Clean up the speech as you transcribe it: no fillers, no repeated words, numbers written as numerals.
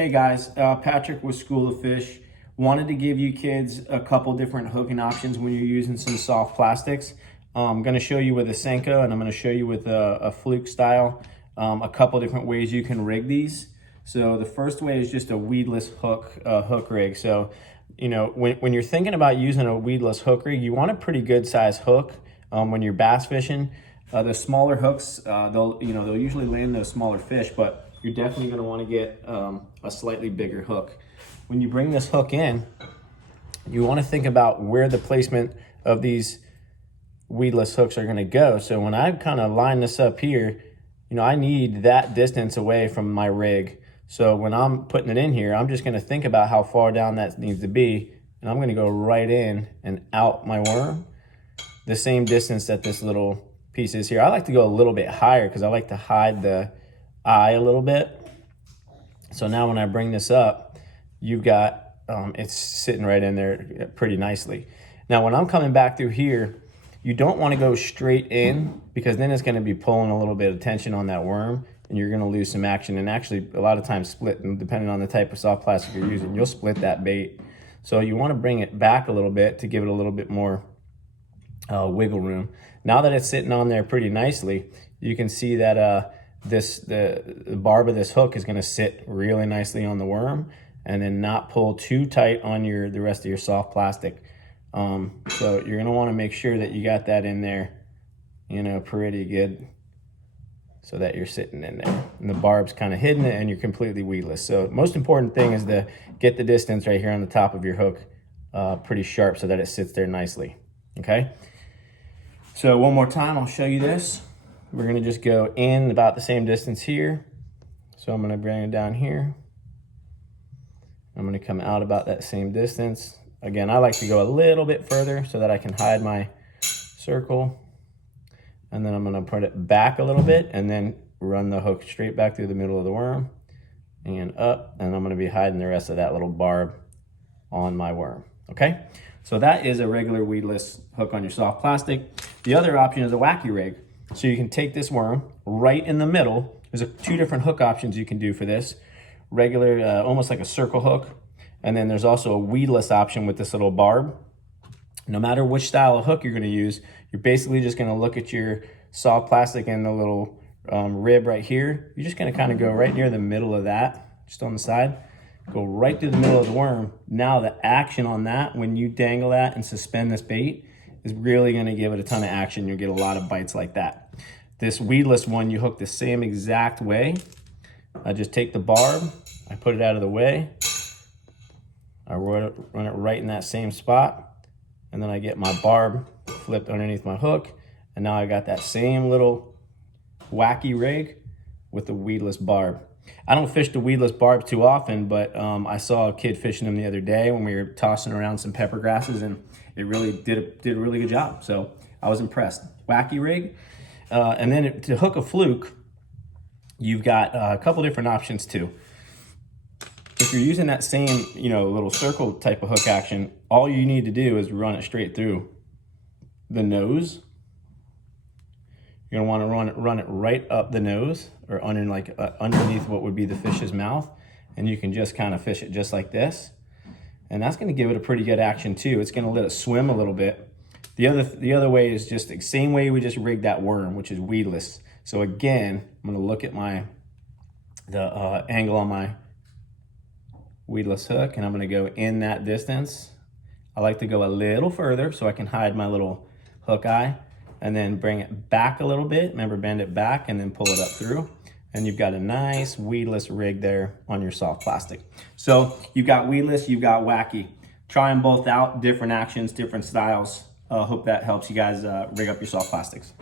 Hey guys, Patrick with School of Fish. Wanted to give you kids a couple different hooking options when you're using some soft plastics. I'm going to show you with a Senko, and I'm going to show you with a Fluke style, a couple different ways you can rig these. So the first way is just a weedless hook rig. So, you know, when you're thinking about using a weedless hook rig, you want a pretty good size hook when you're bass fishing. The smaller hooks, they'll usually land those smaller fish, but you're definitely going to want to get a slightly bigger hook. When you bring this hook in, you want to think about where the placement of these weedless hooks are going to go. So when I kind of line this up here, you know, I need that distance away from my rig. So when I'm putting it in here, I'm just going to think about how far down that needs to be, and I'm going to go right in and out my worm, the same distance that this little piece is here. I like to go a little bit higher because I like to hide the eye a little bit. So now when I bring this up, you've got it's sitting right in there pretty nicely. Now when I'm coming back through here, you don't want to go straight in, because then it's going to be pulling a little bit of tension on that worm and you're going to lose some action, and actually a lot of times split, and depending on the type of soft plastic you're using, you'll split that bait. So you want to bring it back a little bit to give it a little bit more wiggle room. Now that it's sitting on there pretty nicely, you can see that the barb of this hook is going to sit really nicely on the worm and then not pull too tight on the rest of your soft plastic. So you're going to want to make sure that you got that in there, you know, pretty good, so that you're sitting in there and the barb's kind of hidden and you're completely weedless. So most important thing is to get the distance right here on the top of your hook pretty sharp so that it sits there nicely. Okay, so one more time I'll show you this. We're going to just go in about the same distance here. So I'm going to bring it down here. I'm going to come out about that same distance. Again, I like to go a little bit further so that I can hide my circle. And then I'm going to put it back a little bit and then run the hook straight back through the middle of the worm and up. And I'm going to be hiding the rest of that little barb on my worm. Okay, so that is a regular weedless hook on your soft plastic. The other option is a Wacky Rig. So you can take this worm right in the middle. There's two different hook options you can do for this. Regular, almost like a circle hook. And then there's also a weedless option with this little barb. No matter which style of hook you're going to use, you're basically just going to look at your soft plastic and the little rib right here. You're just going to kind of go right near the middle of that, just on the side. Go right through the middle of the worm. Now the action on that, when you dangle that and suspend this bait, is really going to give it a ton of action. You'll get a lot of bites like that. This weedless one, you hook the same exact way. I just take the barb, I put it out of the way, I run it right in that same spot, and then I get my barb flipped underneath my hook, and now I got that same little Wacky Rig with the weedless barb. I don't fish the weedless barb too often, but I saw a kid fishing them the other day when we were tossing around some pepper grasses, and it really did a really good job. So I was impressed. Wacky Rig. And then to hook a Fluke, you've got a couple different options too. If you're using that same, you know, little circle type of hook action, all you need to do is run it straight through the nose. You're gonna want to run it right up the nose, or underneath what would be the fish's mouth, and you can just kind of fish it just like this. And that's going to give it a pretty good action too. It's going to let it swim a little bit. The other way is just the same way we just rigged that worm, which is weedless. So again, I'm going to look at the angle on my weedless hook, and I'm going to go in that distance. I like to go a little further so I can hide my little hook eye, and then bring it back a little bit. Remember, bend it back and then pull it up through. And you've got a nice weedless rig there on your soft plastic. So you've got weedless, you've got wacky. Try them both out, different actions, different styles. Hope that helps you guys rig up your soft plastics.